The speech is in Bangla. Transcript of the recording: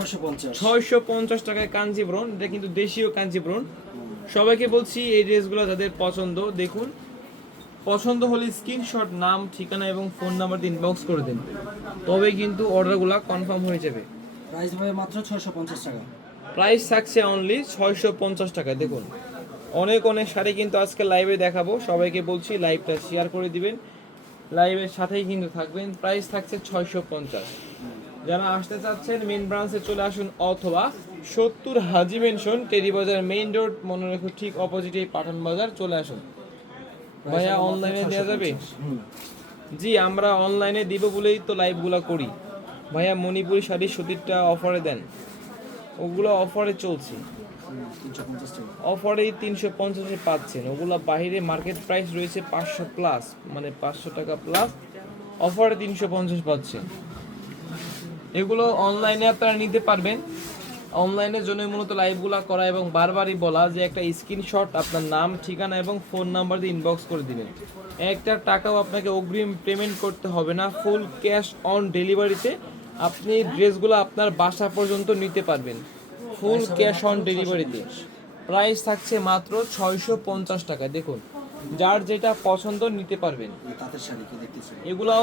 650 টাকায় কাঞ্জিবরণ, এটা কিন্তু দেশীয় কাঞ্জিবরণ। সবাইকে বলছি এই ড্রেসগুলো যাদের পছন্দ, দেখুন পছন্দ হলে স্ক্রিনশট, নাম, ঠিকানা এবং ফোন নাম্বার দিয়ে ইনবক্স করে দিন, তবে কিন্তু অর্ডারগুলো কনফার্ম হয়ে যাবে। প্রাইস হবে মাত্র 650 টাকা। প্রাইস থাকছে অনলি 650 টাকায়। দেখুন অনেক অনেক শাড়ি কিন্তু আজকে লাইভে দেখাবো, সবাইকে বলছি লাইভটা শেয়ার করে দিবেন, লাইভের সাথেই কিন্তু থাকবেন। প্রাইস থাকছে 650। যারা আসতে চাচ্ছেন মেন ব্রাঞ্চে চলে আসুন, অথবা 70 হাজি মেনশন টেরি বাজার মেইন রোড, মনে রেখো ঠিক অপোজিটে পাঠান বাজার, চলে আসুন। ভাইয়া অনলাইনে দেওয়া যাবে? জি আমরা অনলাইনে দিব বলেই তো লাইভগুলো করি। ভাইয়া মণিপুরি শাড়ির সুতিরটা অফারে দেন, ওগুলো অফারে চলছে, 350 টাকা। অফারেই 350-এ পাচ্ছেন। ওগুলো বাইরে মার্কেট প্রাইস রয়েছে 500 প্লাস, মানে 500 টাকা প্লাস, অফারে 350 পাচ্ছেন। এগুলো অনলাইনে আপনারা নিতে পারবেন। অনলাইনের জন্য মূলত লাইভগুলো করা এবং বারবারই বলা যে একটা স্ক্রিনশট, আপনার নাম, ঠিকানা এবং ফোন নাম্বার দিয়ে ইনবক্স করে দিবেন। একটা টাকাও আপনাকে অগ্রিম পেমেন্ট করতে হবে না, ফুল ক্যাশ অন ডেলিভারিতে আপনি ড্রেসগুলো আপনার বাসা পর্যন্ত নিতে পারবেন, ফুল ক্যাশ অন ডেলিভারিতে। প্রাইস থাকছে মাত্র 650 টাকা। দেখুন যার যেটা পছন্দ নিতে পারবেন। তাঁতের শাড়ি কি দেখতেছেন? এগুলো